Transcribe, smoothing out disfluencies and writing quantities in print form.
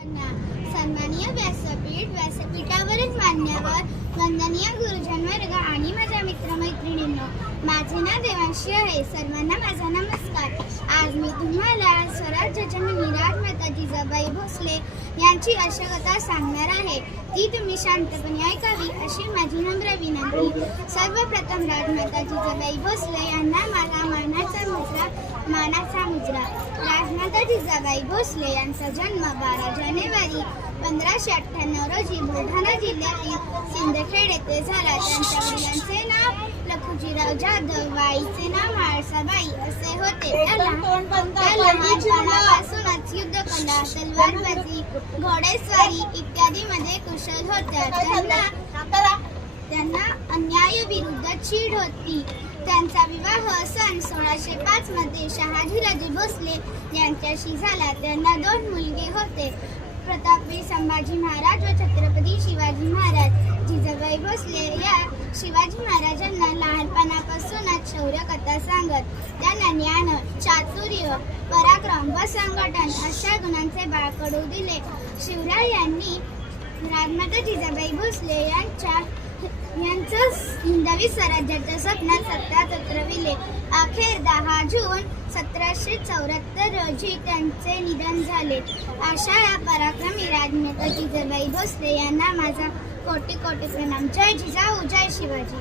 सन्माननीय व्यासपीठावरील मान्यवर वंदनीय गुरुजन वर्ग आणि माझ्या मित्रमैत्रिणींनो, माझे नाव देवांशी आहे. सर्वांना माझा नमस्कार. आज मी तुम्हाला स्वराज्य जननी राजमाता जिजाबाई भोसले यांची अशकथा सांगणार आहे. ती तुम्ही शांतपणे ऐकावी अशी माझी नम्र विनंती. सर्वप्रथम राजमाता जिजाबाई भोसले यांना माझा मानाचा मुजरा. राजमाता जिजाबाई भोसले यांचा जन्म 12 जानेवारी 1598 रोजी बुलढाणा जिल्ह्यातील सिंदखेड येथे झाला. त्यांच्या वडिलांचे नाव लखुजीराव जाधव, बाईचे नाव म्हाळसाबाई असे होते. त्या लहानपणापासूनच युद्धकला, तलवारबाजी, घोडेस्वारी इत्यादीमध्ये कुशल होत्या. त्यांना अन्यायाविरुद्ध चीड होती. त्यांचा विवाह सन 1605 मध्ये शहाजीराजे भोसले यांच्याशी झाला. त्यांना 2 मुलगे होते, प्रतापवीर संभाजी महाराज व छत्रपती शिवाजी महाराज. जिजाबाई भोसले या शिवाजी महाराजांना लहानपणापासूनच शौर्यकथा सांगत. त्यांना ज्ञान, चातुर्य, पराक्रम व संघटन अशा गुणांचे बाळकडू दिले. शिवराय यांनी राजमाता जिजाबाई भोसले यांचं हिंदवी स्वराज्याच्या स्वप्नात सत्यात उतरविले. अखेर 10 जून 1774 रोजी त्यांचे निधन झाले. अशा या पराक्रमी राजमाता जिजाबाई भोसले यांना माझा कोटी कोटी प्रणाम. जय जिजाऊ, जय शिवाजी.